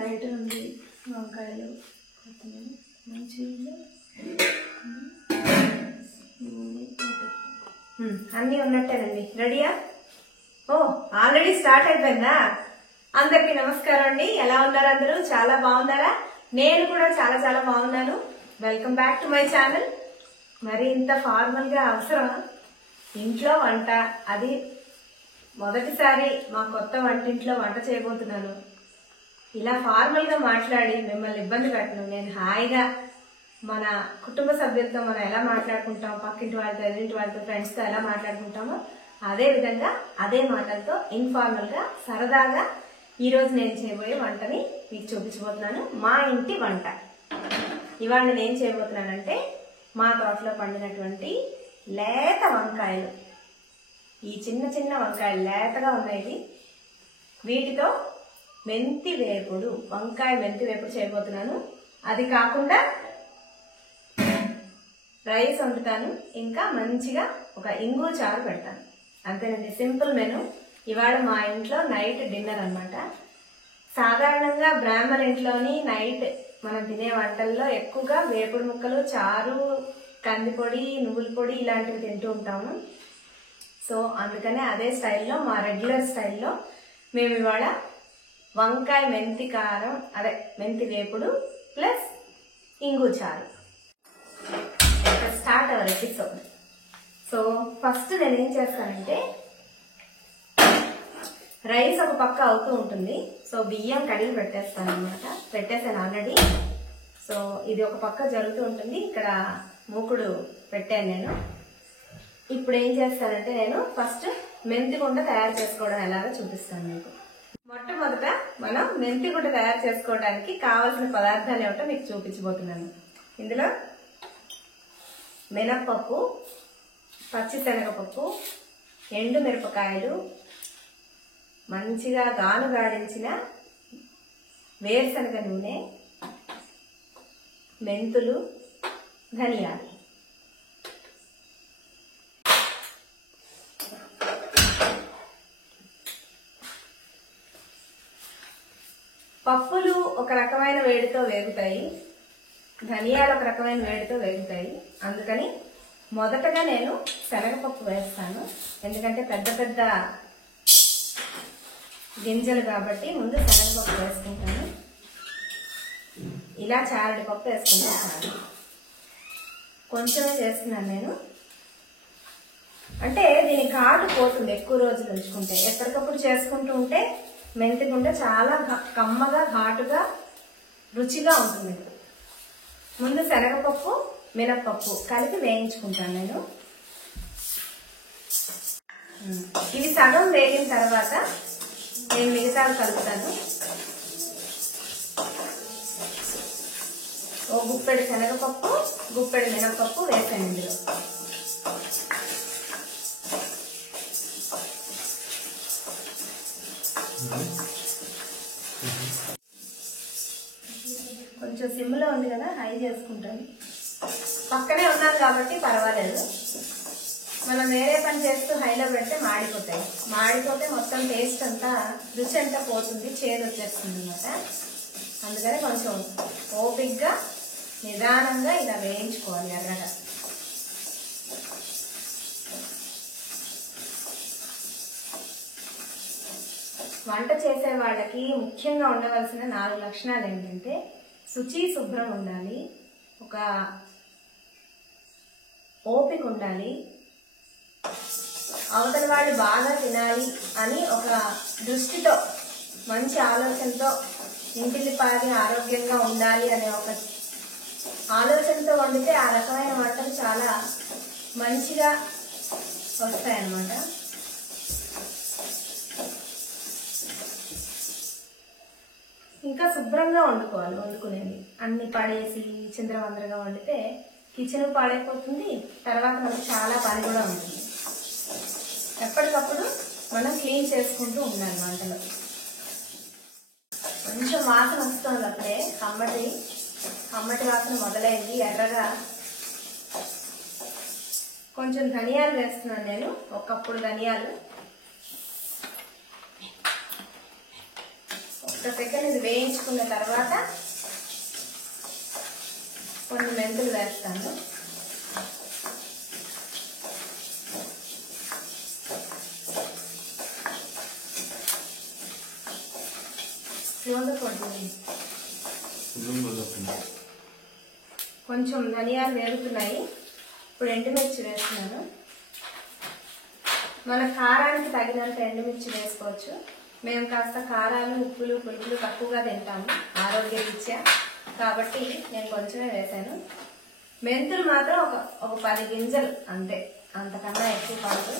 Light ఉంది వంకాయలు మంచిగా అన్నీ ఉన్నట్టేనండి. రెడీయా? ఓ ఆల్రెడీ స్టార్ట్ అయిపోయిందా? అందరికీ నమస్కారం అండి. ఎలా ఉన్నారు అందరూ? చాలా బాగున్నారా? నేను కూడా చాలా చాలా బాగున్నాను. Welcome back to my channel. మరి ఇంత ఫార్మల్ గా అవసరమా? ఇంట్లో వంట, అది మొదటిసారి మా కొత్త వంటింట్లో వంట చేయబోతున్నాను. ఇలా ఫార్మల్ గా మాట్లాడి మిమ్మల్ని ఇబ్బంది పెట్టను. నేను హాయిగా మన కుటుంబ సభ్యులతో మనం ఎలా మాట్లాడుకుంటాం, పక్కింటి వాళ్ళతో, ఎదురింటి వాళ్ళతో, ఫ్రెండ్స్ తో ఎలా మాట్లాడుకుంటామో అదే విధంగా అదే మాటలతో ఇన్ఫార్మల్ గా సరదాగా ఈ రోజు నేను చేయబోయే వంటని మీకు చూపించబోతున్నాను. మా ఇంటి వంట. ఇవాళ నేను ఏం చేయబోతున్నానంటే మా తోటలో పండినటువంటి లేత వంకాయలు. ఈ చిన్న చిన్న వంకాయలు లేతగా ఉన్నాయి. వీటితో మెంతి వేపుడు, వంకాయ మెంతి వేపుడు చేయబోతున్నాను. అది కాకుండా రైస్ వండుతాను, ఇంకా మంచిగా ఒక ఇంగు చారు పెడతాను. అంతేనండి, సింపుల్ మెను. ఇవాళ మా ఇంట్లో నైట్ డిన్నర్ అన్నమాట. సాధారణంగా బ్రాహ్మణ ఇంట్లోని నైట్ మనం తినే వంటల్లో ఎక్కువగా వేపుడు ముక్కలు, చారు, కందిపొడి, నువ్వుల పొడి ఇలాంటివి తింటూ ఉంటాము. సో అందుకనే అదే స్టైల్లో, మా రెగ్యులర్ స్టైల్లో మేము ఇవాళ వంకాయ మెంతి కారం, అదే మెంతి వేపుడు ప్లస్ ఇంగు చారు. Start our episode. So first నేను ఏం చేస్తానంటే, రైస్ ఒక పక్క అవుతూ ఉంటుంది. సో బియ్యం కడిగి పెట్టేస్తాను అనమాట. పెట్టేసాను ఆల్రెడీ. సో ఇది ఒక పక్క జరుగుతూ ఉంటుంది. ఇక్కడ మూకుడు పెట్టాను నేను. ఇప్పుడు ఏం చేస్తానంటే, నేను ఫస్ట్ మెంతి గుండ తయారు చేసుకోవడం ఎలాగో చూపిస్తాను మీకు. మొట్టమొదట మనం మెంతి గుండ తయారు చేసుకోవడానికి కావలసిన పదార్థాలు ఏమిటో మీకు చూపించబోతున్నాను. ఇందులో మినప్పప్పు, పచ్చిశనగపప్పు, ఎండు మిరపకాయలు, మంచిగా గానుగాడించిన వేరుశనగ నూనె, మెంతులు, ధనియాలు. పప్పులు ఒక రకమైన వేడితో వేగుతాయి, ధనియాలు ఒక రకమైన వేడితో వేగుతాయి. అందుకని మొదటగా నేను శనగపప్పు వేస్తాను. ఎందుకంటే పెద్ద పెద్ద గింజలు కాబట్టి ముందు శనగపప్పు వేసుకుంటాను. ఇలా చారడి పప్పు వేసుకుంటాను. కొంచెమే చేస్తున్నాను నేను. అంటే దీని ఘాటు పోతుంది ఎక్కువ రోజులు ఉంచుకుంటే. ఎప్పటికప్పుడు చేసుకుంటూ ఉంటే మెంతి గుండ చాలా కమ్మగా, ఘాటుగా, రుచిగా ఉంటుంది. ముందు శనగపప్పు, మినప్పప్పు కలిపి వేయించుకుంటాను నేను. ఇవి సగం వేగిన తర్వాత నేను మిగతాలు కలుపుతాను. ఓ గుప్పెడు శనగపప్పు, గుప్పెడు మినప్పప్పు వేసాను ఇందులో. కొంచెం సిమ్లో ఉంది కదా, హై చేసుకుంటాను. పక్కనే ఉన్నాను కాబట్టి పర్వాలేదు. మనం వేరే పని చేస్తూ హైలో పెడితే మాడిపోతాయి. మాడిపోతే మొత్తం టేస్ట్ అంతా, రుచి అంతా పోతుంది, చేదు వచ్చేస్తుంది అన్నమాట. అందుకని కొంచెం ఓపిక్గా నిదానంగా ఇలా వేయించుకోవాలి ఎర్రగా. వంట చేసే వాళ్ళకి ముఖ్యంగా ఉండవలసిన 4 లక్షణాలు ఏంటంటే, శుచి శుభ్రం ఉండాలి, ఒక ఓపిక ఉండాలి, అవతల వాళ్ళు బాగా తినాలి అని ఒక దృష్టితో, మంచి ఆలోచనతో, ఇంటిని పాది ఆరోగ్యంగా ఉండాలి అనే ఒక ఆలోచనతో వండితే ఆ రకమైన వంటలు చాలా మంచిగా వస్తాయన్నమాట. ఇంకా శుభ్రంగా వండుకోవాలి. వండుకునేది అన్ని పడేసి చిందరవందరగా వండితే కిచెన్ పాడైపోతుంది. తర్వాత మనకు చాలా పని కూడా ఉంటుంది. ఎప్పటికప్పుడు మనం క్లీన్ చేసుకుంటూ ఉండాలి వంటలో. కొంచెం వాసన వస్తుంది అప్పుడే, కమ్మటి వాసన మొదలైంది ఎర్రగా. కొంచెం ధనియాలు వేస్తున్నాను నేను, ఒకప్పుడు ధనియాలు. ఒక సెకండ్ ఇది వేయించుకున్న తర్వాత కొన్ని మెంతులు వేస్తాను. కొంచెం ధనియాలు వేగుతున్నాయి. ఇప్పుడు ఎండుమిర్చి వేస్తున్నాను. మన కారానికి తగినంత ఎండుమిర్చి వేసుకోవచ్చు. మేము కాస్త కారాలు, ఉప్పులు, పులుపులు తక్కువగా తింటాము ఆరోగ్య రీత్యా, కాబట్టి నేను కొంచెమే వేసాను. మెంతులు మాత్రం ఒక 10 గింజలు అంతే, అంతకన్నా ఎక్కువ కాదు.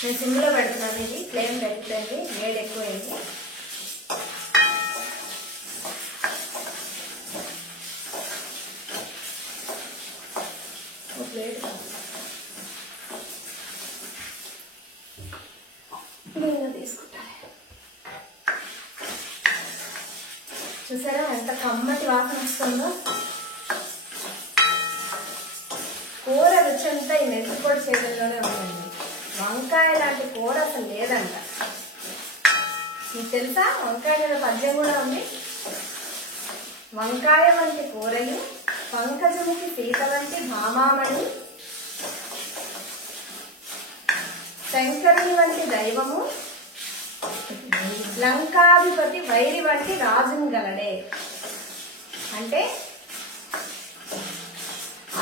నేను సిమ్లో పెడుతున్నాను. ఇది ఫ్లేమ్ పెరుగుతుంది, వేడి ఎక్కువైంది. తీసుకుంటా. చూసారా ఎంత కమ్మటి వాసన వస్తుందో. కూర రుచి అంతా ఈ మెంతిపొడి చేతుల్లోనే ఉంటుంది. వంకాయ లాంటి కూర అసలు లేదంట. మీకు తెలుసా వంకాయ మీద పద్యం కూడా ఉంది. వంకాయ వంటి కూరలు పంకజముకి సీత వంటి భామామణి, శంకరుని వంటి దైవము, లంకాధిపతి వైరి వంటి రాజును గలడే. అంటే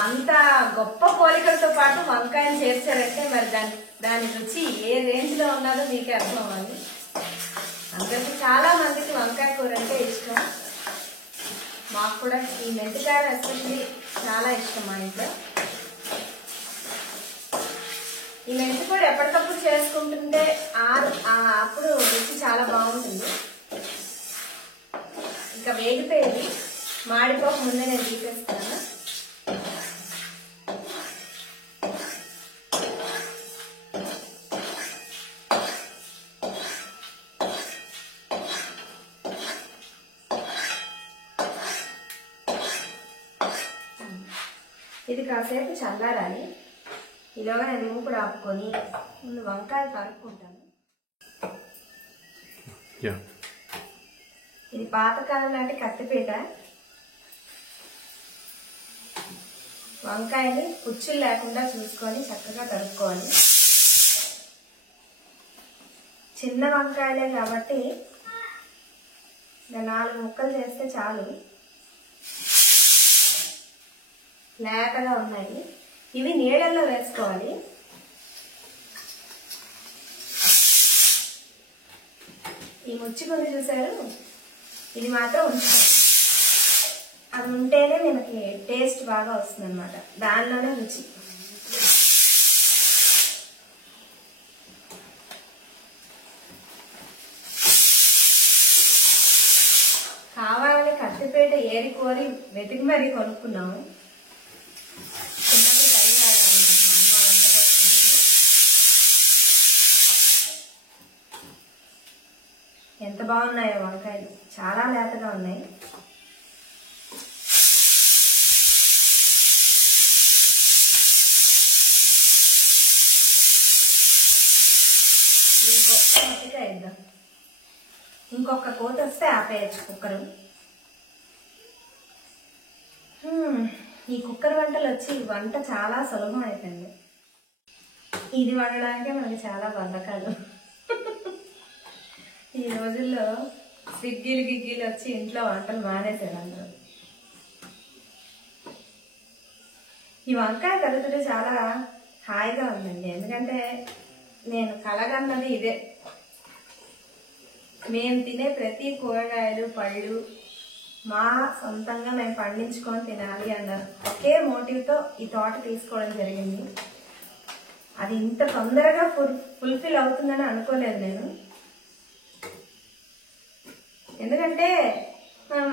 అంత గొప్ప పోలికలతో పాటు వంకాయను చేర్చారంటే మరి దాని రుచి ఏ రేంజ్ లో ఉన్నదో మీకే అర్థం అవ్వాలి. అందరికి చాలా మందికి వంకాయ కూర అంటే ఇష్టం. మాకు కూడా ఈ మెంతికాయ ఎస్పెషల్లీ చాలా ఇష్టం మా ఇంట్లో. ఈ మెంతి కూడా ఎప్పటికప్పుడు చేసుకుంటుంటే అప్పుడు రుచి చాలా బాగుంటుంది. ఇంకా వేగిపోయేది, మాడిపోక ముందే నేను తీసేస్తాను. ఇది కాసేపు చల్లారాలి. ఈలోగా నేను మూకుడు ఆపుకొని ముందు వంకాయ కలుపుకుంటాను. ఇది పాతకాలం నాటి కత్తిపీట. వంకాయని పుచ్చులు లేకుండా చూసుకొని చక్కగా కలుపుకోవాలి. చిన్న వంకాయలే కాబట్టి 4 ముక్కలు చేస్తే చాలు. లేతగా ఉన్నాయి. ఇవి నీళ్ళల్లో వేసుకోవాలి. ఈ ముచ్చిగుంది చూసారు, ఇది మాత్రం ఉంచాలి. అది ఉంటేనే మనకి టేస్ట్ బాగా వస్తుంది అన్నమాట. దానిలోనే రుచి. కావాలని కత్తిపేట ఏరి కోరి వెతికి మరీ కొనుక్కున్నాము. చిన్నప్పుడు కలిగాలి మా అమ్మ వంట చేస్తున్నది. ఎంత బాగున్నాయో వంకాయలు, చాలా లేతగా ఉన్నాయి. ఇంకొక కోత వస్తే ఆపేయచ్చు కుక్కరు. ఈ కుక్కర్ వంటలు వచ్చి వంట చాలా సులభం అయిపోయింది. ఇది వండడానికే మనకి చాలా బద్ధకాలు. ఈ రోజుల్లో స్విగ్గీలు గిగ్గీలు వచ్చి ఇంట్లో వంటలు మానేశారు అందరూ. ఈ వంకాయ కలుపుతుంటే చాలా హాయిగా ఉందండి. ఎందుకంటే నేను కలగన్నది ఇదే. మేము తినే ప్రతి కూరగాయలు, పళ్ళు మా సొంతంగా మేము పండించుకొని తినాలి అన్న ఒకే మోటివ్తో ఈ తోట తీసుకోవడం జరిగింది. అది ఇంత తొందరగా ఫుల్ఫిల్ అవుతుందని అనుకోలేదు నేను. ఎందుకంటే మనం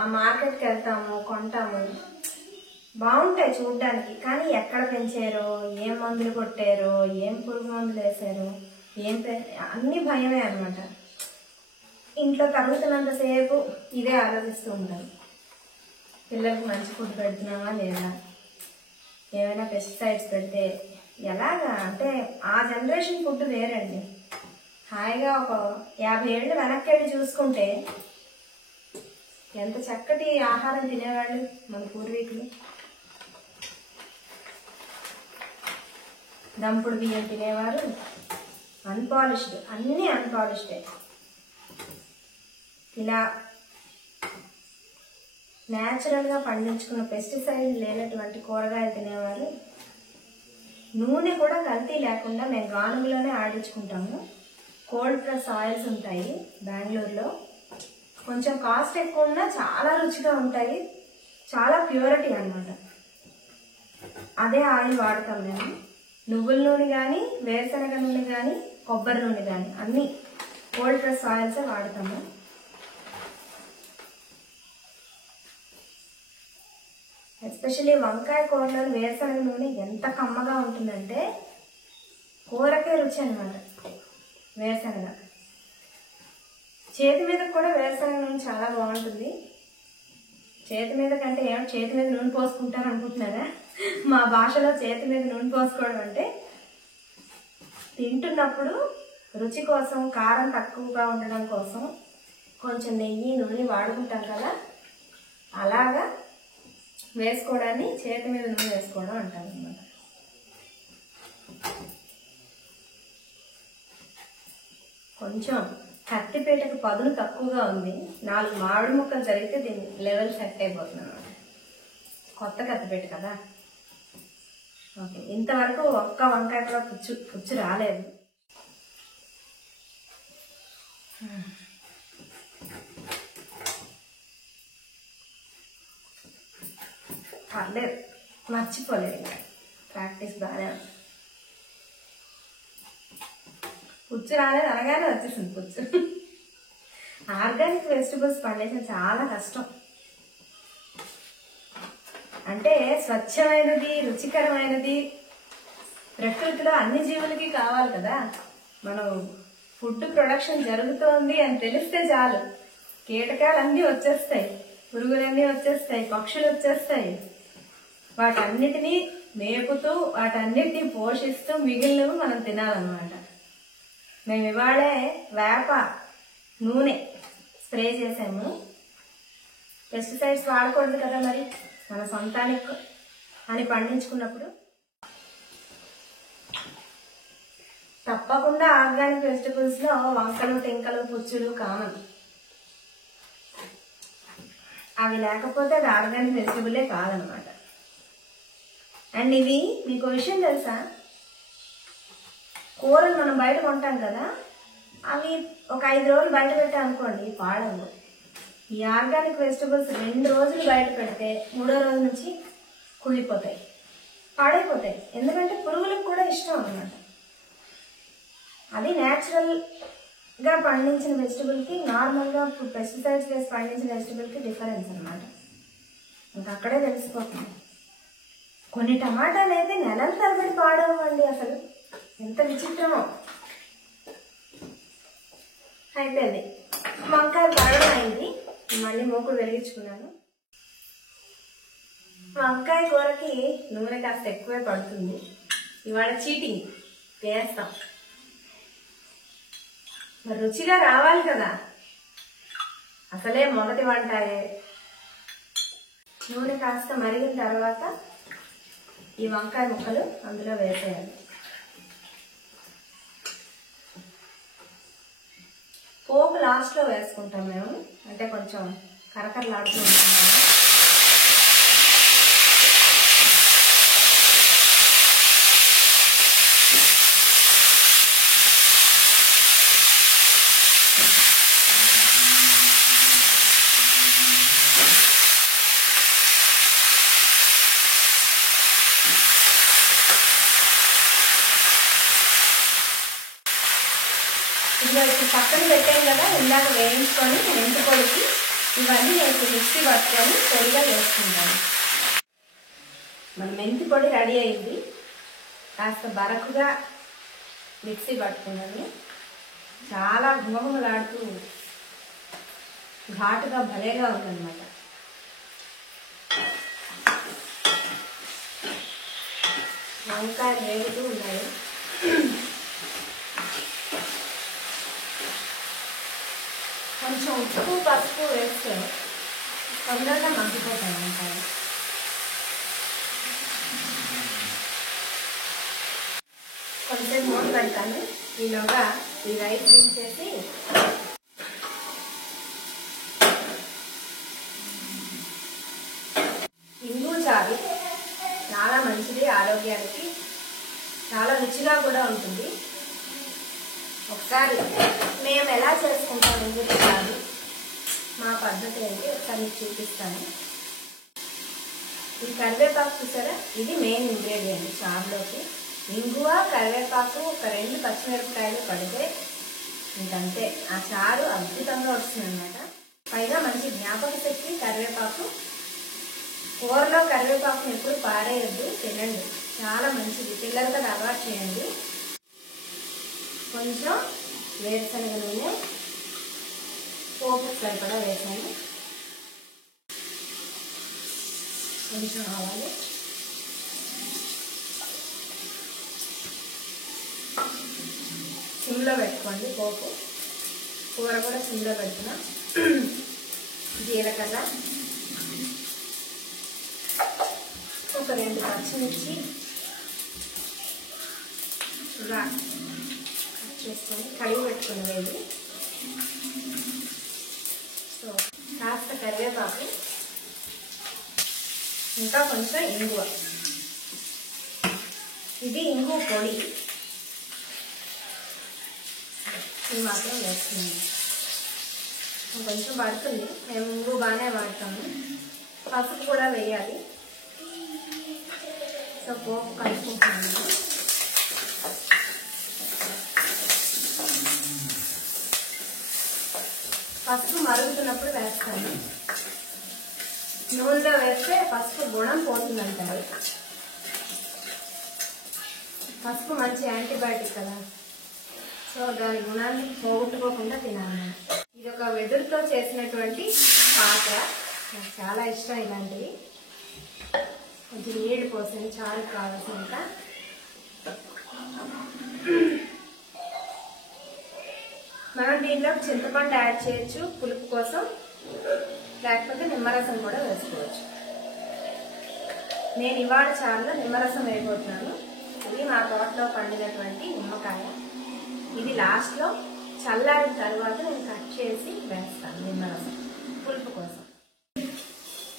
ఆ మార్కెట్కి వెళ్తాము, కొంటాము, బాగుంటాయి చూడ్డానికి. కానీ ఎక్కడ పెంచారో, ఏం మందులు కొట్టారో, ఏం పురుగు మందులు వేసారో, అన్ని భయమే అన్నమాట. ఇంట్లో తరుగుతున్నంతసేపు ఇదే ఆలోచిస్తూ ఉంటాను. పిల్లలకు మంచి ఫుడ్ పెడుతున్నామా లేదా, ఏమైనా పెస్టిసైడ్స్ పెడితే ఎలాగా. అంటే ఆ జనరేషన్ ఫుడ్ వేరండి. హాయిగా ఒక 50 ఏళ్ళు వెనక్కి వెళ్ళి చూసుకుంటే ఎంత చక్కటి ఆహారం తినేవాళ్ళు మన పూర్వీకులు. దంపుడు బియ్యం తినేవారు, అన్పాలిష్డ్, అన్నీ అన్పాలిష్డే. ఇలా న్యాచురల్గా పండించుకున్న పెస్టిసైడ్ లేనటువంటి కూరగాయలు తినేవారు. నూనె కూడా కల్తీ లేకుండా మేము గానుగులోనే ఆడించుకుంటాము. కోల్డ్ ప్రెస్ ఆయిల్స్ ఉంటాయి బెంగళూరులో. కొంచెం కాస్ట్ ఎక్కువ ఉన్నా చాలా రుచిగా ఉంటాయి, చాలా ప్యూరిటీ అన్నమాట. అదే ఆయిల్ వాడతాం మేము. నువ్వుల నూనె కానీ, వేరుశనగ నూనె కానీ, కొబ్బరి నూనె కానీ అన్నీ కోల్డ్ ప్రెస్ ఆయిల్సే వాడతాము. ఎస్పెషల్లీ వంకాయ కూరలో వేరుశనగ నూనె ఎంత కమ్మగా ఉంటుందంటే కూరకే రుచి అన్నమాట. వేరుశనగ చేతి మీద కూడా వేరుశనగ నూనె చాలా బాగుంటుంది. చేతి మీద కంటే ఏమో చేతి మీద నూనె పోసుకుంటారు అనుకుంటున్నారా? మా భాషలో చేతి మీద నూనె పోసుకోవడం అంటే తింటున్నప్పుడు రుచి కోసం, కారం తక్కువగా ఉండడం కోసం కొంచెం నెయ్యి, నూనె వాడుకుంటాం కదా, అలాగా వేసుకోవడాన్ని చేతి మీద నూనె వేసుకోవడం అంటారు అన్నమాట. కొంచెం కత్తిపేటకు పదును తక్కువగా ఉంది. 4 మామిడి ముక్కలు జరిగితే దీని లెవెల్ సెట్ అయిపోతుంది అన్నమాట. కొత్త కత్తిపేట కదా. ఓకే, ఇంతవరకు ఒక్క వంకాయ కూడా పుచ్చు రాలేదు. పర్లేదు, మర్చిపోలేదు. ఇంకా ప్రాక్టీస్ బాగానే ఉంది. పుచ్చు రాలేదు అనగానే వచ్చేసింది పుచ్చు. ఆర్గానిక్ వెజిటబుల్స్ పండించడం చాలా కష్టం. అంటే స్వచ్ఛమైనది, రుచికరమైనది ప్రకృతిలో అన్ని జీవులకి కావాలి కదా. మనం ఫుడ్ ప్రొడక్షన్ జరుగుతోంది అని తెలిస్తే చాలు, కీటకాలన్నీ వచ్చేస్తాయి, పురుగులన్నీ వచ్చేస్తాయి, పక్షులు వచ్చేస్తాయి. వాటన్నిటినీ మేపుతూ, వాటన్నిటినీ పోషిస్తూ మిగిలినవి మనం తినాలన్నమాట. మేము ఇవాళే వేప నూనె స్ప్రే చేసాము. పెస్టిసైడ్స్ వాడకూడదు కదా మరి, మన సొంతానికి అని పండించుకున్నప్పుడు. తప్పకుండా ఆర్గానిక్ వెజిటబుల్స్ లో వంకలు, టెంకలు, పుచ్చులు కామన్. అవి లేకపోతే అది ఆర్గానిక్ వెజిటబులే కాదనమాట. అండ్ ఇవి మీకు విషయం తెలుసా, కూరలు మనం బయట కొంటాం కదా, అవి ఒక 5 రోజులు బయట పెట్టాం అనుకోండి పాడవు. ఈ ఆర్గానిక్ వెజిటబుల్స్ 2 రోజులు బయట పెడితే 3వ రోజు నుంచి కుళ్ళిపోతాయి, పాడైపోతాయి. ఎందుకంటే పురుగులకు కూడా ఇష్టం అన్నమాట. అది న్యాచురల్గా పండించిన వెజిటబుల్కి, నార్మల్గా పెస్టిసైడ్స్ వేసి పండించిన వెజిటబుల్కి డిఫరెన్స్ అనమాట. ఇంకా అక్కడే తెలిసిపోతుంది. కొన్ని టమాటాలు అయితే నెలల తరబడి పాడవండి, అసలు ఎంత విచిత్రమో. అయిపోయింది, వంకాయలు పాడడం అయింది. మళ్ళీ మూకుడు వెలిగించుకున్నాను. వంకాయ కూరకి నూనె కాస్త ఎక్కువే పడుతుంది. ఇవాళ చీటింగ్ వేస్తాం, మరి రుచిగా రావాలి కదా. అసలే మొదటి వంటాయే. నూనె కాస్త మరిగిన తర్వాత ఈ వంకాయ ముక్కలు అందులో వేసేయాలి. పోపు లాస్ట్లో వేసుకుంటాం మేము, అంటే కొంచెం కరకరలాడుతూ ఉంటుంది. ఇప్పుడు పక్కన పెట్టాను కదా, ఇందాక వేయించుకొని మెంతి పొడికి ఇవన్నీ నేను మిక్సీ పట్టుకొని పొడిగా వేసుకుంటాను. మన మెంతి పొడి రెడీ అయింది. కాస్త బరకుగా మిక్సీ పట్టుకున్నాను. చాలా గుమగుమలాడుతూ ఘాటుగా భలేగా ఉందన్నమాట. వంకాయ వేగుతూ ఉన్నాయి. కొంచెం ఉప్పు పసుపు వేస్తే తొందరగా మగ్గిపోతాయి వంకాయలు. కొంచెం మూత పెడతాను. ఈలోగా ఈ రైస్ దించేసి ఇంగు చారు చాలా మంచిది ఆరోగ్యానికి, చాలా రుచిగా కూడా ఉంటుంది. ఒకసారి మేము ఎలా చేసుకుంటాం ఇంగు చారు, మా పద్ధతి ఏంటి ఒకసారి మీకు చూపిస్తాను. ఈ కరివేపాకు చూసారా, ఇది మెయిన్ ఇంగ్రీడియంట్ చారులోకి. ఇంగువ, కరివేపాకు, ఒక 2 పచ్చిమిరపకాయలు పడితే ఇంకంతే, ఆ చారు అద్భుతంగా వస్తుంది అన్నమాట. పైగా మంచి జ్ఞాపక శక్తి కరివేపాకు. కూరలో కరివేపాకుని ఎప్పుడు పారేయద్దు, తినండి, చాలా మంచిది. పిల్లలకి అది అలవాటు చేయండి. కొంచెం వేరుశనగ నూనె పోపు సరిపడా వేసాను. కొంచెం ఆవాలు, సిమ్లో పెట్టుకోండి పోపు. కూర కూడా సిమ్లో పెడుతున్నా. జీలకర్ర, ఒక 2 పచ్చిమిర్చి ఇలా కట్ చేసుకొని కడిగి పెట్టుకునేది. సో కాస్త కరివేపాకు, ఇంకా కొంచెం ఇంగువ. ఇది ఇంగు పొడి, ఇది మాత్రం వేస్తున్నాను. కొంచెం పడుతుంది, మేము ఇంగు బాగానే వాడతాము. పసుపు కూడా వేయాలి. సో పోపు కలుపుకుంటున్నాను. పసుపు మరుగుతున్నప్పుడు వేస్తాను. నూనెలో వేస్తే పసుపు గుణం పోతుందంటారు. పసుపు మంచి యాంటీబయాటిక్ కదా, సో దాని గుణాన్ని పోగొట్టుకోకుండా తినాలి. ఇది ఒక వెదురుతో చేసినటువంటి పాత్ర, నాకు చాలా ఇష్టం ఇలాంటివి. కొంచెం నీళ్ళు పోసాను చారు కావాల్సినంత. మనం దీనిలో చింతపండు యాడ్ చేయొచ్చు పులుపు కోసం, లేకపోతే నిమ్మరసం కూడా వేసుకోవచ్చు. నేను ఇవాళ చారులో నిమ్మరసం వేయబోతున్నాను. ఇది మా తోటలో పండినటువంటి నిమ్మకాయ. ఇది లాస్ట్లో చల్లారిన తర్వాత నేను కట్ చేసి వేస్తాను నిమ్మరసం పులుపు కోసం.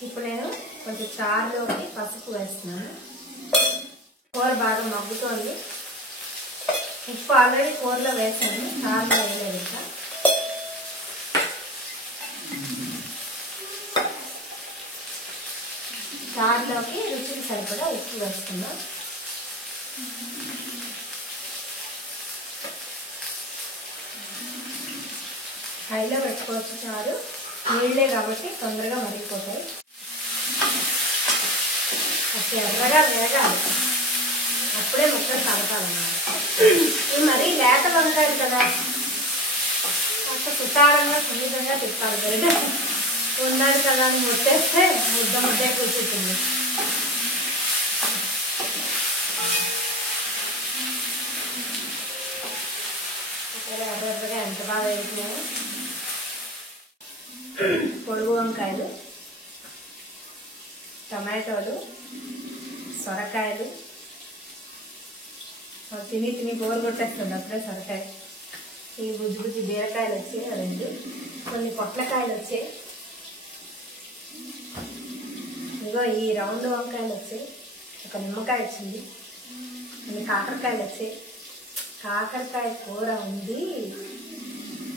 ఇప్పుడు నేను కొంచెం చారులోకి పసుపు వేస్తున్నాను. కూర బాగా మగ్గుతోంది. ఉప్పు ఆల్రెడీ కూరలో వేసాను, చారులో వేయలేదు ఇంకా. చారులోకి రుచికి సరిపడా ఉప్పు వేస్తున్నాం. హైలో పెట్టుకోవచ్చు చారు, నీళ్ళే కాబట్టి తొందరగా మరిగిపోతాయి. అసలు ఎర్రగా వేగాలి, అప్పుడే ముక్కలు కలపాలన్నమాట. ఇవి మరీ లేత వంకాయలు కదా, అంత సుతారంగా సున్నితంగా తిప్పాలి. బయట ఉన్నది కదా అని ముట్టేస్తే ముద్దే కూర్చుంటుంది. ఎర్రగా ఎంత బాగా వేస్తున్నాము. పొడుగు వంకాయలు, టమాటోలు, సొరకాయలు. తిని తిని బోరు కొట్టేస్తుంది అప్పుడే సొరకాయ. ఈ బుజ్జి బుజ్జి బీరకాయలు వచ్చాయి 2, కొన్ని పొట్లకాయలు వచ్చాయి. ఇగో ఈ రౌండ్ వంకాయలు వచ్చాయి, ఒక నిమ్మకాయ వచ్చింది, కొన్ని కాకరకాయలు వచ్చాయి. కాకరకాయ కూర ఉంది,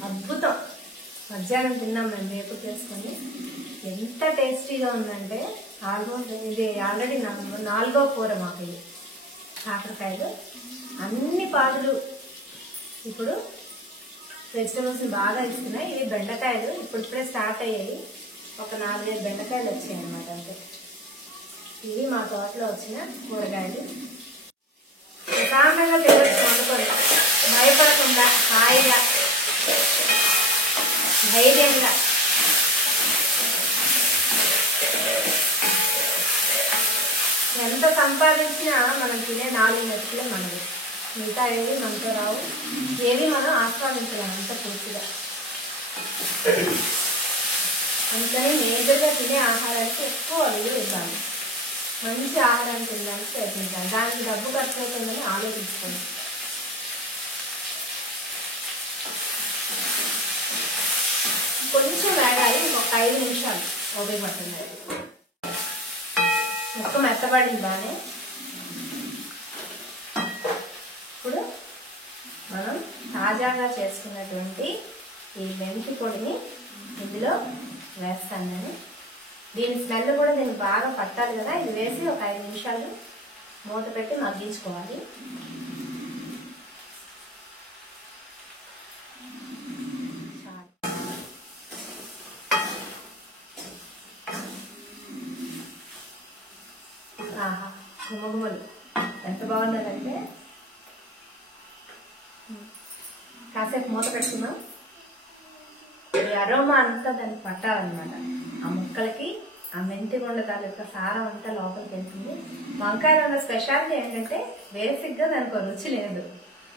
అద్భుతం. మధ్యాహ్నం తిన్నాం మేము వేపుడు చేసుకొని, ఎంత టేస్టీగా ఉందంటే ఆల్మోస్ట్ ఇది ఆల్రెడీ 4వ కూర మాకు. ఇది కాకరకాయలు అన్ని పాదులు ఇప్పుడు వెజిటబుల్స్ బాగా ఇస్తున్నాయి. ఇవి బెండకాయలు ఇప్పుడిప్పుడే స్టార్ట్ అయ్యాయి, ఒక 4-5 బెండకాయలు వచ్చాయి అన్నమాట అంతే. ఇవి మా తోటలో వచ్చిన కూరగాయలు. ప్రశాంతంగా తినచ్చు, వండుకొని భయపడకుండా హాయిగా ధైర్యంగా. ఎంత సంపాదించినా మనం తినే 4 మెతుకులే మనది, మిగతా ఏవి మనతో రావు, ఏవి మనం ఆస్వాదించలేము అంత పూర్తిగా. అందుకని మేజర్గా తినే ఆహారానికి ఎక్కువ విలువ ఇవ్వాలి. మంచి ఆహారాన్ని తినడానికి ప్రయత్నించాలి. దానికి డబ్బు ఖర్చు అవుతుందని ఆలోచించుకోండి. కొంచెం వేగాలి, ఇంకొక 5 నిమిషాలు ఉపయోగపడుతుంది. మొత్తం మెత్తబడింది బాగానే. ఇప్పుడు మనం తాజాగా చేసుకున్నటువంటి ఈ మెంతి పొడిని ఇందులో వేస్తాను నేను. దీని స్మెల్ కూడా దీనికి బాగా పట్టాలి కదా. ఇది వేసి ఒక 5 నిమిషాలు మూత పెట్టి మగ్గించుకోవాలి. ఆహా, గుమగుమలు ఎంత బాగున్నదంటే. కాసేపు మూత పెట్టుకుందాం. ఈ అరోమా అంతా దానికి పట్టాలన్నమాట. ఆ ముక్కలకి ఆ మెంతి గుండ తాలూకా సారం అంతా లోపలికి వెళ్తుంది. వంకాయలో ఉన్న స్పెషాలిటీ ఏంటంటే బేసిక్గా దానికి ఒక రుచి లేదు.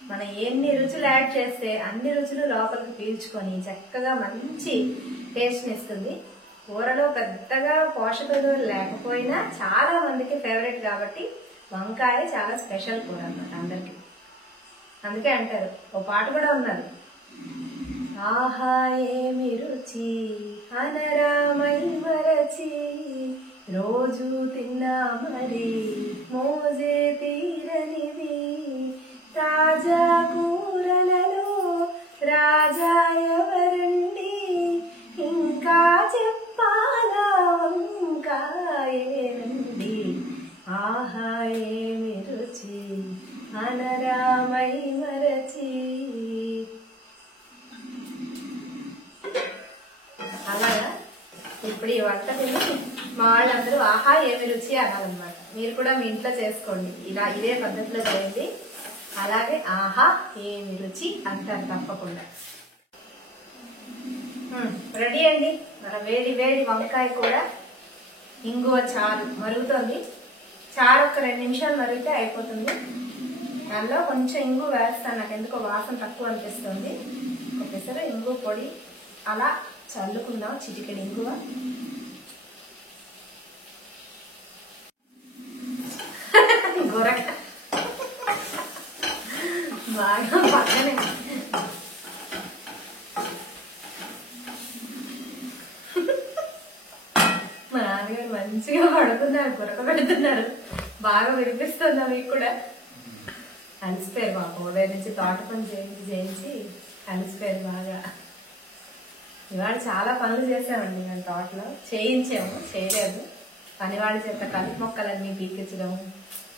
మనం ఎన్ని రుచులు యాడ్ చేస్తే అన్ని రుచులు లోపలికి పీల్చుకొని చక్కగా మంచి టేస్ట్ని ఇస్తుంది. కూరలో పెద్దగా పోషక విలువలు లేకపోయినా చాలా మందికి ఫేవరెట్ కాబట్టి వంకాయ చాలా స్పెషల్ కూర అన్నమాట అందరికి. అందుకే అంటారు, ఓ పాట కూడా ఉన్నది, ఆహా ఏమి రుచి అనరామై మరచి రోజు తిన్నా మరి మోజే తీరనిది తాజా కూరలలో రాజా ఎవరండి ఇంకా చెప్పాలా వంకాయేనండి. ఆహా ఏమి రుచి అనరామై మరచి. అలాగా ఇప్పుడు ఈ వంట తిని మా వాళ్ళందరూ ఆహా ఏమి రుచి అనాలన్నమాట. మీరు కూడా మీ ఇంట్లో చేసుకోండి, ఇలా ఇదే పద్ధతిలో చేయండి. అలాగే ఆహా ఏమి రుచి అంటారు తప్పకుండా. రెడీ అండి మన వేడి వేడి వంకాయ కూర. ఇంగువ చారు మరుగుతుంది. చారు ఒక 2 నిమిషాలు మరిగితే అయిపోతుంది. దానిలో కొంచెం ఇంగు వేస్తాను, నాకు ఎందుకో వాసన తక్కువ అనిపిస్తుంది. ఒకసారి ఇంగు పొడి అలా చల్లుకుందాం, చిటికెడు ఇంగువ. గొరక బాగా పక్కనే మా నాన్నగారు మంచిగా పడుతున్నారు, గురక పెడుతున్నారు. బాగా వినిపిస్తుందా మీకు కూడా? అలసిపోయారు బాబు, ఉదయం నుంచి తోట పని చేయించి అలసిపోయారు బాగా. ఇవాళ చాలా పనులు చేసామండి మేము తోటలో. చేయించాము, చేయలేదు. పనివాడి చేత కలుపు మొక్కలన్నీ పీకించడం,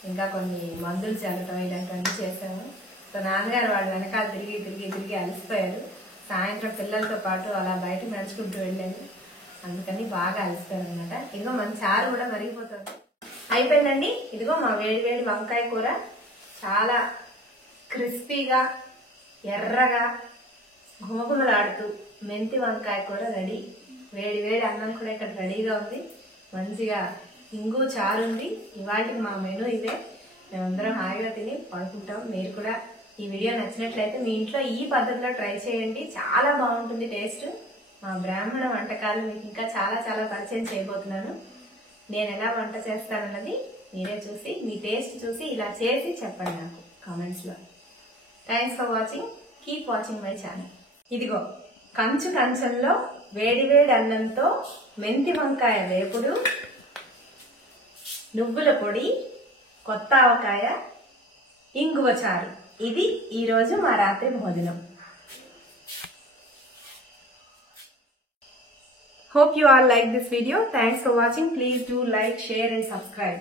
ఇంకా కొన్ని మందులు చల్లటం, ఇలాంటివన్నీ చేసాము. సో నాన్నగారు వాళ్ళు వెనకాల తిరిగి తిరిగి తిరిగి అలసిపోయారు. సాయంత్రం పిల్లలతో పాటు అలా బయటకు నడుచుకుంటూ వెళ్ళారు. అందుకని బాగా అలసిపోయారు అనమాట. ఇదిగో మన చారు కూడా మరిగిపోతుంది. అయిపోయిందండి. ఇదిగో మా వేడి వేడి వంకాయ కూర చాలా క్రిస్పీగా ఎర్రగా గుమగుమలాడుతూ మెంతి వంకాయ కూర రెడీ. వేడి వేడి అన్నం కూడా ఇక్కడ రెడీగా ఉంది. మంచిగా ఇంగు చారు ఉంది. ఇవాళకి మా మెనూ ఇదే. మేమందరం హాయిగా తిని పడుకుంటాం. మీరు కూడా ఈ వీడియో నచ్చినట్లయితే మీ ఇంట్లో ఈ పద్ధతిలో ట్రై చేయండి. చాలా బాగుంటుంది టేస్ట్. మా బ్రాహ్మణ వంటకాలు మీకు ఇంకా చాలా చాలా పరిచయం చేయబోతున్నాను. నేను ఎలా వంట చేస్తానన్నది మీరే చూసి మీ టేస్ట్ చూసి ఇలా చేసి చెప్పండి నాకు కామెంట్స్లో. Thanks for watching. Keep watching my channel. ఇదిగో కంచంలో వేడి వేడి అన్నంతో మెంతి వంకాయ వేపుడు, నువ్వుల పొడి, కొత్త ఆవకాయ, ఇంగువ చారు. ఇది ఈరోజు మా రాత్రి భోజనం. Hope you all like this video. Thanks for watching. Please do like, share and subscribe.